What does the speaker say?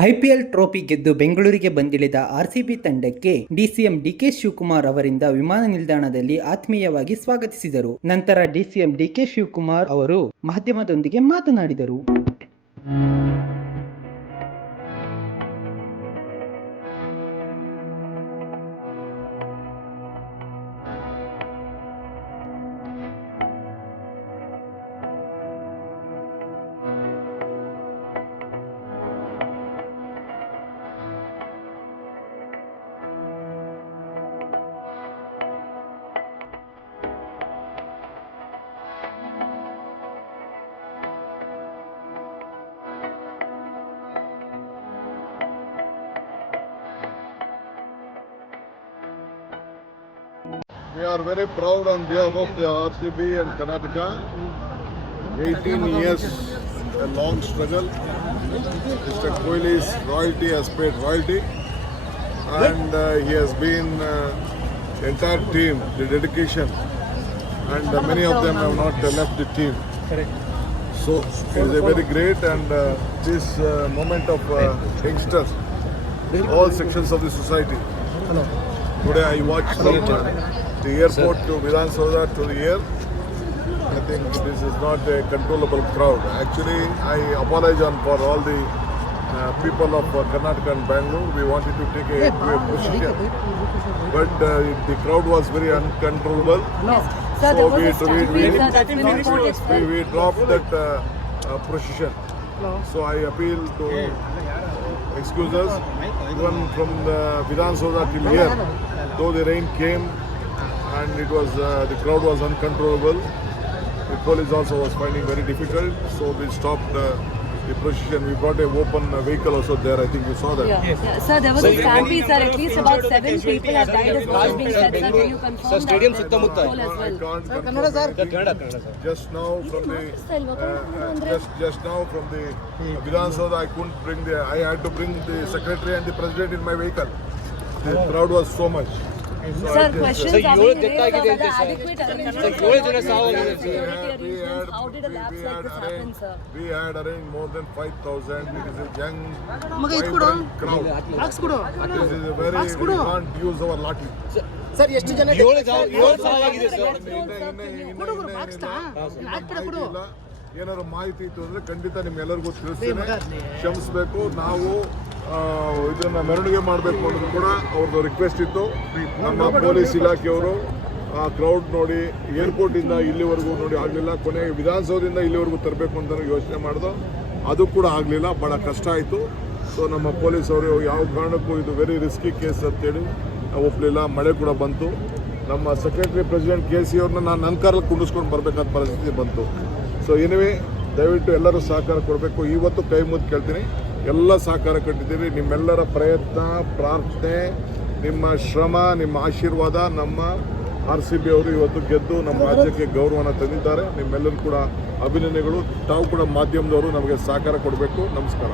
IPL trophy ಗೆದ್ದು ಬೆಂಗಳೂರಿಗೆ ಬಂದಿಳಿದ ಆರ್ಸಿಬಿ ತಂಡಕ್ಕೆ ಡಿಸಿಎಂ ಡಿಕೆ ಶಿವಕುಮಾರ್ ಅವರಿಂದ ವಿಮಾನ ನಿಲ್ದಾಣದಲ್ಲಿ ಆತ್ಮೀಯವಾಗಿ ಸ್ವಾಗತಿಸಿದರು. ನಂತರ ಡಿಸಿಎಂ ಡಿಕೆ ಶಿವಕುಮಾರ್ ಅವರು ಮಾಧ್ಯಮದೊಂದಿಗೆ ಮಾತನಾಡಿದರು. We are very proud on behalf of the RCB and Karnataka. 18 years, a long struggle. Mr. Kohli's royalty has paid royalty, and uh, he has been uh, entire team, the dedication, and uh, many of them have not uh, left the team. So it is a very great and uh, this uh, moment of uh, youngsters, all sections of the society. Today I watched from uh, the airport to Vidhan Soda to the air. I think this is not a controllable crowd. Actually, I apologize on for all the uh, people of uh, Karnataka and Bangalore. We wanted to take a, position, but uh, the crowd was very uncontrollable. Sir, So we- we- sir, that's been reported. We, we dropped that uh, uh, procession. So I appeal to excuse us, even from the Vidhan Soda till here, though the rain came and it was uh, the crowd was uncontrollable. The police also was finding very difficult, so we stopped uh, the procession. We brought a open vehicle also there. I think you saw that. Yeah. Yes. yeah. Sir, there was so a stampede, sir. At least about seven people have died as well being said, sir. Can you confirm sir, stadium that? Stadium Sutta I can't sir, Kannada, sir. Kannada, sir. Just now from the, uh, just, just now from the Vidhan Sabha, I couldn't bring the, I had to bring the secretary and the president in my vehicle. The oh. crowd was so much. Sir Koshti sir more than young youths our lot ಎಷ್ಟು ಜನ ಏನಾದ್ರು ಮಾಹಿತಿ ಇತ್ತು ಅಂದ್ರೆ ಖಂಡಿತ ನಿಮ್ಗೆಲ್ಲರಿಗೂ ಎಲ್ಲರಿಗೂ ತಿಳಿಸುತ್ತೇನೆ ನಾವು ಇದನ್ನ ಮೆರವಣಿಗೆ ಮಾಡಬೇಕು ಅನ್ನೋದು ಕೂಡ ಅವ್ರದ್ದು ರಿಕ್ವೆಸ್ಟ್ ಇತ್ತು. ನಮ್ಮ ಪೊಲೀಸ್ ಇಲಾಖೆಯವರು ಆ ಕ್ರೌಡ್ ನೋಡಿ ಏರ್ಪೋರ್ಟಿಂದ ಇಲ್ಲಿವರೆಗೂ ನೋಡಿ ಆಗಲಿಲ್ಲ. ಕೊನೆಗೆ ವಿಧಾನಸೌಧದಿಂದ ಇಲ್ಲಿವರೆಗೂ ತರಬೇಕು ಅಂತ ಯೋಚನೆ ಮಾಡಿದ್ರು ಅದು ಕೂಡ ಆಗಲಿಲ್ಲ ಭಾಳ ಕಷ್ಟ ಆಯಿತು. ಸೊ ನಮ್ಮ ಪೊಲೀಸ್ ಅವರು ಯಾವ ಕಾರಣಕ್ಕೂ ಇದು ವೆರಿ ರಿಸ್ಕಿ ಕೇಸ್ ಅಂತೇಳಿ ಒಪ್ಪಲಿಲ್ಲ ಮಳೆ ಕೂಡ ಬಂತು. ನಮ್ಮ ಸೆಕ್ರೆಟರಿ ಪ್ರೆಸಿಡೆಂಟ್ ಕೆ ಸಿ ಅವ್ರನ್ನ ನಾನು ನನ್ನ ಕಾರಲ್ಲಿ ಕುಂಡಿಸ್ಕೊಂಡು ಬರಬೇಕಾದ ಪರಿಸ್ಥಿತಿ ಬಂತು. ಸೊ ಎನಿವೆ ದಯವಿಟ್ಟು ಎಲ್ಲರೂ ಸಹಕಾರ ಕೊಡಬೇಕು. ಇವತ್ತು ಕೈ ಮುಂದೆ ಕೇಳ್ತೀನಿ. ಎಲ್ಲ ಸಹಕಾರ ಕೊಟ್ಟಿದ್ದೀರಿ ನಿಮ್ಮೆಲ್ಲರ ಪ್ರಯತ್ನ, ಪ್ರಾರ್ಥನೆ, ನಿಮ್ಮ ಶ್ರಮ, ನಿಮ್ಮ ಆಶೀರ್ವಾದ ನಮ್ಮ ಆರ್ ಸಿ ಬಿ ಅವರು ಇವತ್ತು ಗೆದ್ದು ನಮ್ಮ ರಾಜ್ಯಕ್ಕೆ ಗೌರವನ ತಂದಿದ್ದಾರೆ. ನಿಮ್ಮೆಲ್ಲರೂ ಕೂಡ ಅಭಿನಂದನೆಗಳು. ತಾವು ಕೂಡ ಮಾಧ್ಯಮದವರು ನಮಗೆ ಸಹಕಾರ ಕೊಡಬೇಕು. ನಮಸ್ಕಾರ.